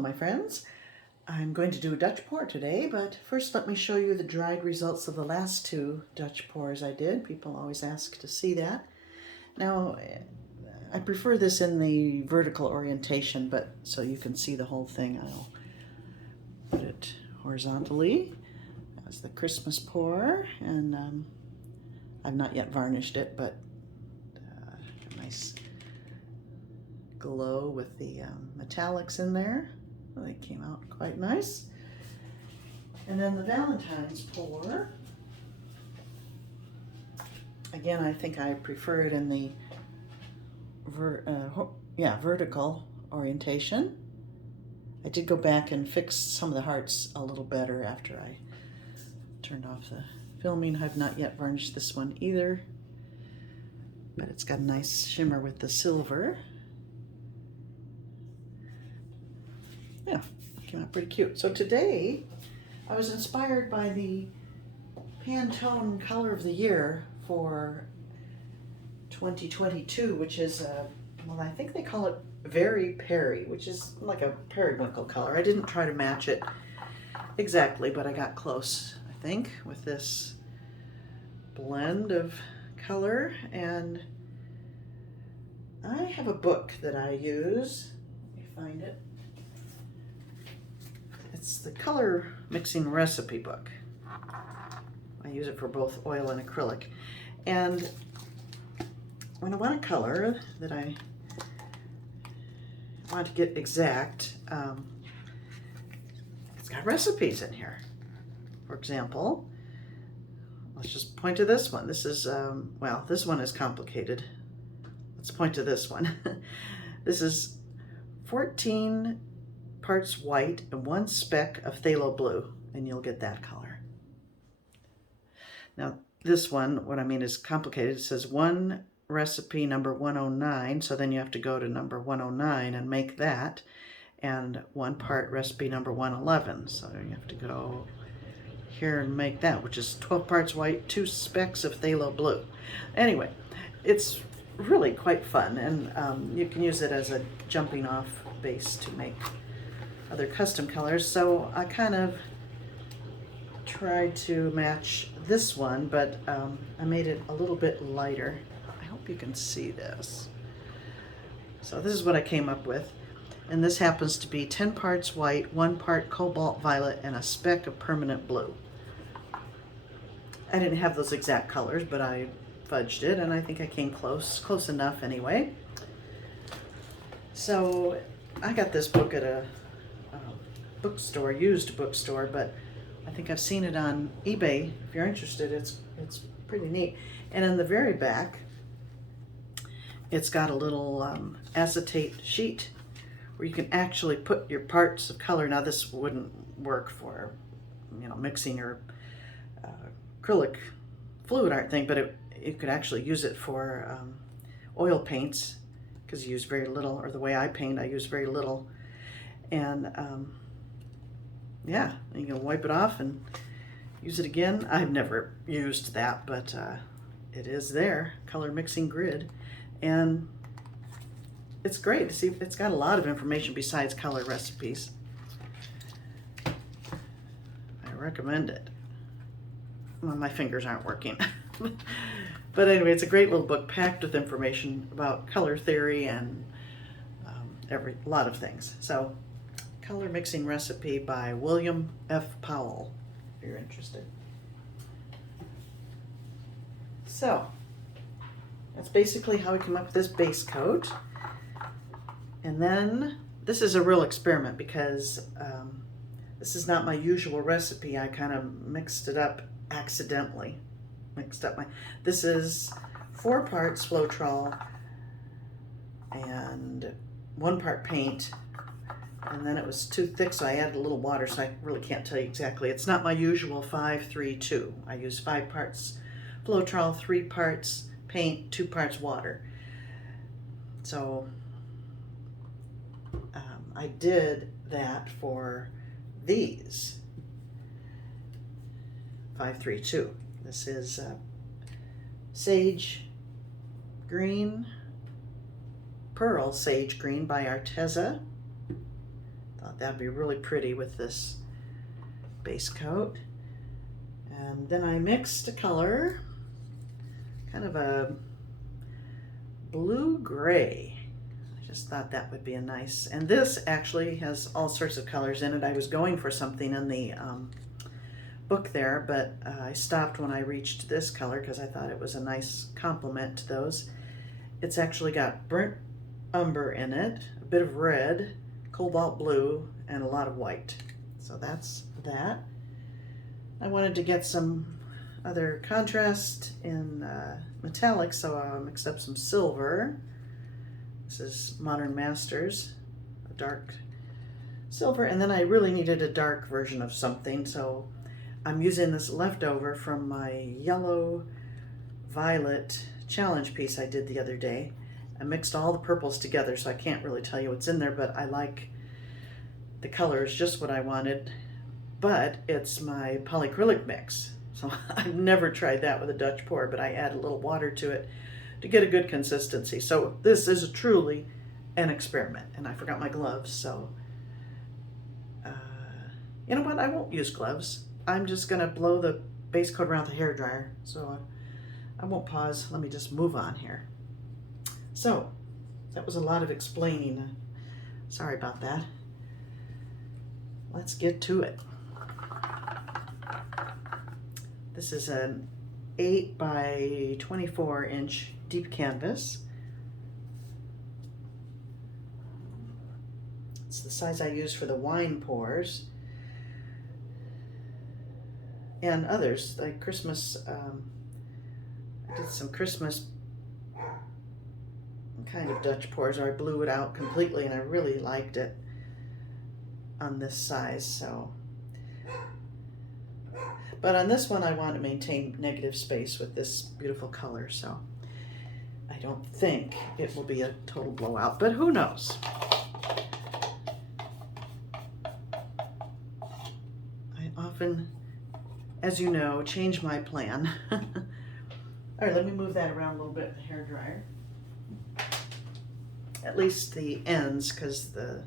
my friends. I'm going to do a Dutch pour today, but first let me show you the dried results of the last two Dutch pours I did. People always ask to see that. Now, I prefer this in the vertical orientation, but so you can see the whole thing, I'll put it horizontally. That's the Christmas pour, and I've not yet varnished it, but a nice glow with the metallics in there. Well, they came out quite nice. And then the Valentine's pour. Again, I think I prefer it in the vertical orientation. I did go back and fix some of the hearts a little better after I turned off the filming. I've not yet varnished this one either, but it's got a nice shimmer with the silver. Yeah, came out pretty cute. So today I was inspired by the Pantone Color of the Year for 2022, which is, well, I think they call it Veri Peri, which is like a periwinkle color. I didn't try to match it exactly, but I got close, I think, with this blend of color. And I have a book that I use. Let me find it. It's the color mixing recipe book. I use it for both oil and acrylic. And when I want a color that I want to get exact, it's got recipes in here. For example, let's just point to this one. This is, well, this one is complicated. Let's point to this one. This is 14 parts white and 1 speck of phthalo blue, and you'll get that color. Now, this one, what I mean is complicated. It says 1 recipe number 109, so then you have to go to number 109 and make that, and 1 part recipe number 111, so you have to go here and make that, which is 12 parts white, 2 specks of phthalo blue. Anyway, it's really quite fun, and you can use it as a jumping off base to make other custom colors. So I kind of tried to match this one, but I made it a little bit lighter. I hope you can see this. So this is what I came up with, and this happens to be 10 parts white, 1 part cobalt violet, and a speck of permanent blue. I didn't have those exact colors, but I fudged it, and I think I came close enough anyway. So I got this book at a bookstore, used bookstore, but I think I've seen it on eBay. If you're interested, it's pretty neat. And in the very back, it's got a little acetate sheet where you can actually put your parts of color. Now this wouldn't work for, you know, mixing your acrylic fluid art thing, but you could actually use it for oil paints, because you use very little, or the way I paint, I use very little. And yeah, you can wipe it off and use it again. I've never used that, but it is there, color mixing grid, and it's great to see. It's got a lot of information besides color recipes. I recommend it. Well, my fingers aren't working. But anyway, it's a great little book packed with information about color theory and a lot of things. So, Color Mixing Recipe by William F. Powell, if you're interested. So, that's basically how we come up with this base coat. And then, this is a real experiment because this is not my usual recipe. I kind of mixed it up accidentally. This is 4 parts Floetrol and 1 part paint, and then it was too thick, so I added a little water, so I really can't tell you exactly. It's not my usual 5-3-2. I use 5 parts Floetrol, 3 parts paint, 2 parts water. So I did that for these 5-3-2. This is Sage Green, Pearl Sage Green by Arteza. Thought that'd be really pretty with this base coat. And then I mixed a color, kind of a blue-gray. I just thought that would be a nice, and this actually has all sorts of colors in it. I was going for something in the book there, but I stopped when I reached this color because I thought it was a nice complement to those. It's actually got burnt umber in it, a bit of red, cobalt blue, and a lot of white. So that's that. I wanted to get some other contrast in metallic, so I mixed up some silver. This is Modern Masters, a dark silver, and then I really needed a dark version of something, so I'm using this leftover from my yellow violet challenge piece I did the other day. I mixed all the purples together, so I can't really tell you what's in there, but I like the colors, just what I wanted. But it's my polyacrylic mix, so I've never tried that with a Dutch pour, but I add a little water to it to get a good consistency. So this is truly an experiment, and I forgot my gloves, so you know what, I won't use gloves. I'm just gonna blow the base coat around the hairdryer, so I won't pause. Let me just move on here. So that was a lot of explaining. Sorry about that. Let's get to it. This is an 8 by 24 inch deep canvas. It's the size I use for the wine pours and others, like Christmas. I did some Christmas kind of Dutch pours, or I blew it out completely, and I really liked it on this size. So, but on this one I want to maintain negative space with this beautiful color, so I don't think it will be a total blowout, but who knows. I often, as you know, change my plan. All right, let me move that around a little bit in the hairdryer. At least the ends, because the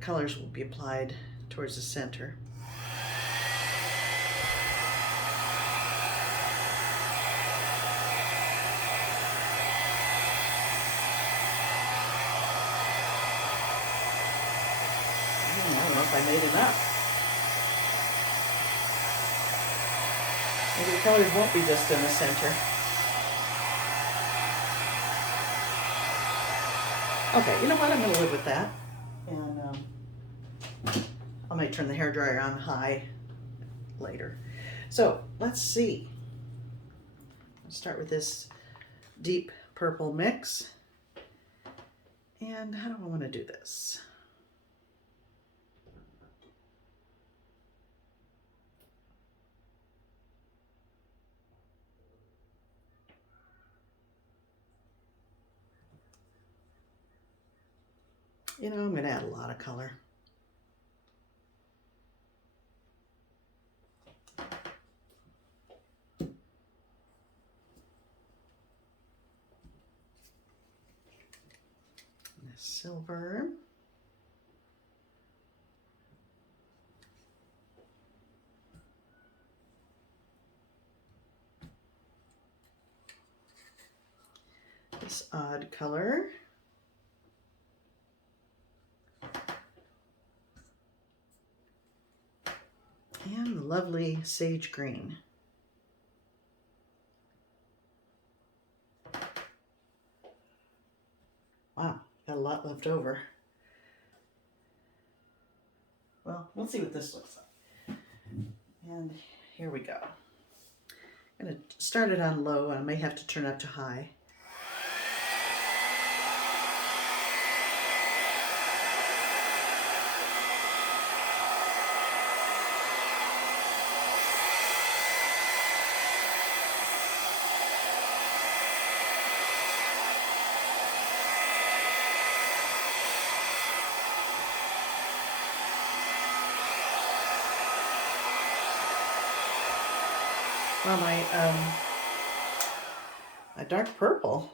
colors will be applied towards the center. I don't know if I made enough. Maybe the colors won't be just in the center. Okay, you know what? I'm going to live with that. And I might turn the hairdryer on high later. So let's see. Let's start with this deep purple mix. And how do I want to do this? You know, I'm going to add a lot of color. This silver. This odd color. And the lovely sage green. Wow, got a lot left over. Well, we'll see what this looks like. And here we go. I'm going to start it on low, and I may have to turn up to high. Well, my dark purple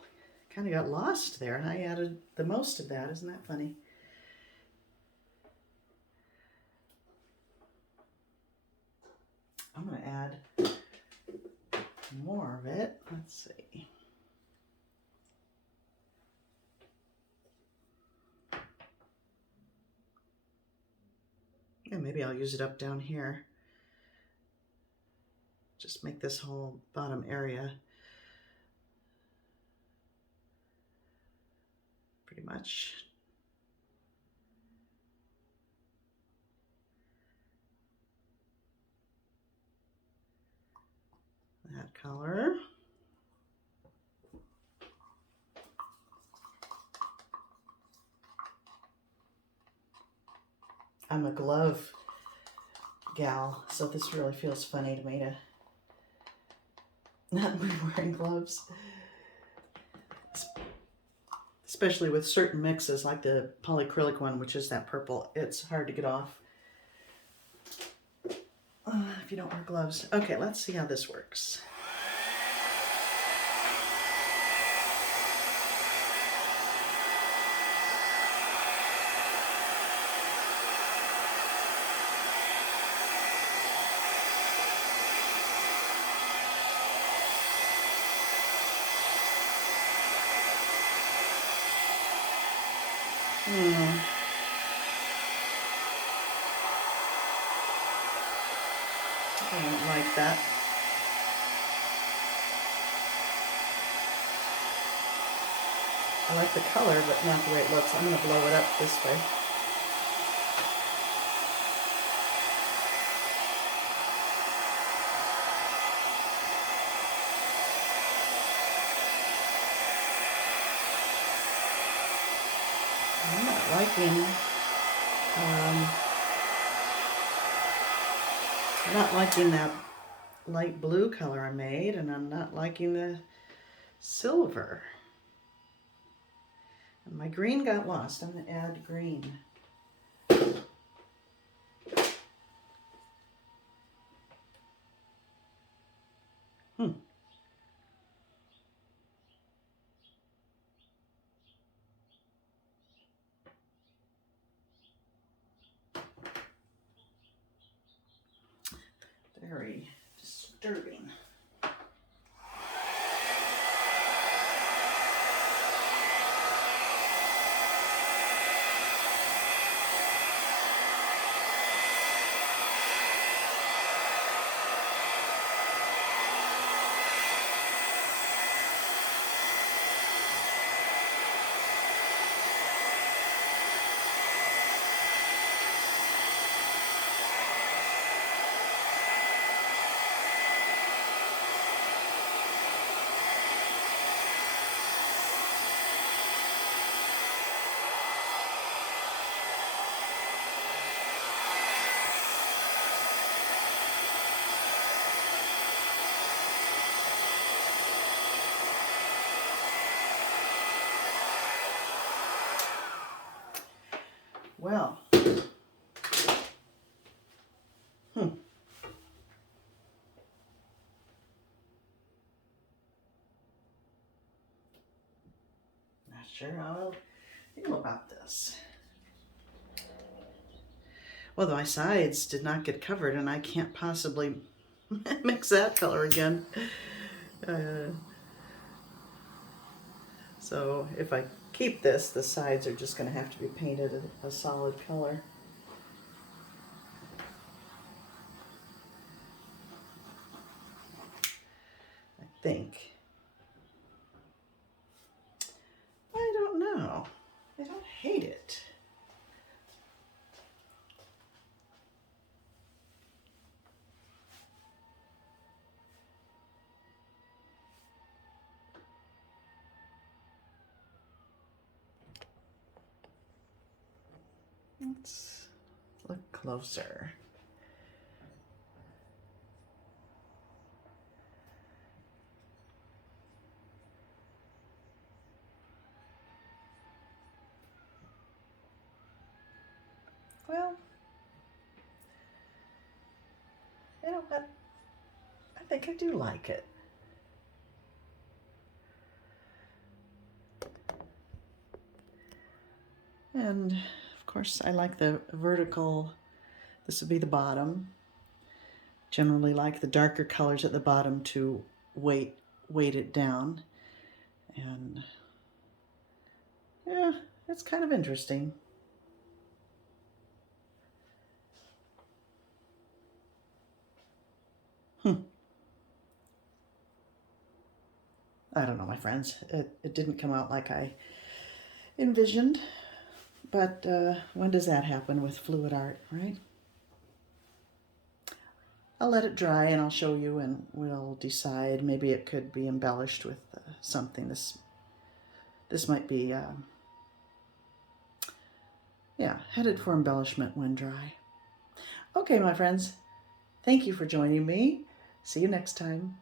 kind of got lost there, and I added the most of that. Isn't that funny? I'm going to add more of it. Let's see. Yeah, maybe I'll use it up down here. Just make this whole bottom area pretty much. That color. I'm a glove gal, so this really feels funny to me to not be wearing gloves. Especially with certain mixes like the polyacrylic one, which is that purple. It's hard to get off if you don't wear gloves. Okay, let's see how this works. I don't like that. I like the color, but not the way it looks. I'm going to blow it up this way. I'm not liking that light blue color I made, and I'm not liking the silver. And my green got lost. I'm going to add green. Very disturbing. Well, not sure how I feel about this. Well, my sides did not get covered, and I can't possibly mix that color again. So if I keep this, the sides are just going to have to be painted a solid color. I think. I don't know. I don't hate it. Let's look closer. Well, you know what? I think I do like it. And of course, I like the vertical. This would be the bottom. generally like the darker colors at the bottom to weight it down. And yeah, it's kind of interesting. I don't know, my friends. It didn't come out like I envisioned, but when does that happen with fluid art, right? I'll let it dry and I'll show you, and we'll decide. Maybe it could be embellished with something. This might be, yeah, headed for embellishment when dry. Okay, my friends, thank you for joining me. See you next time.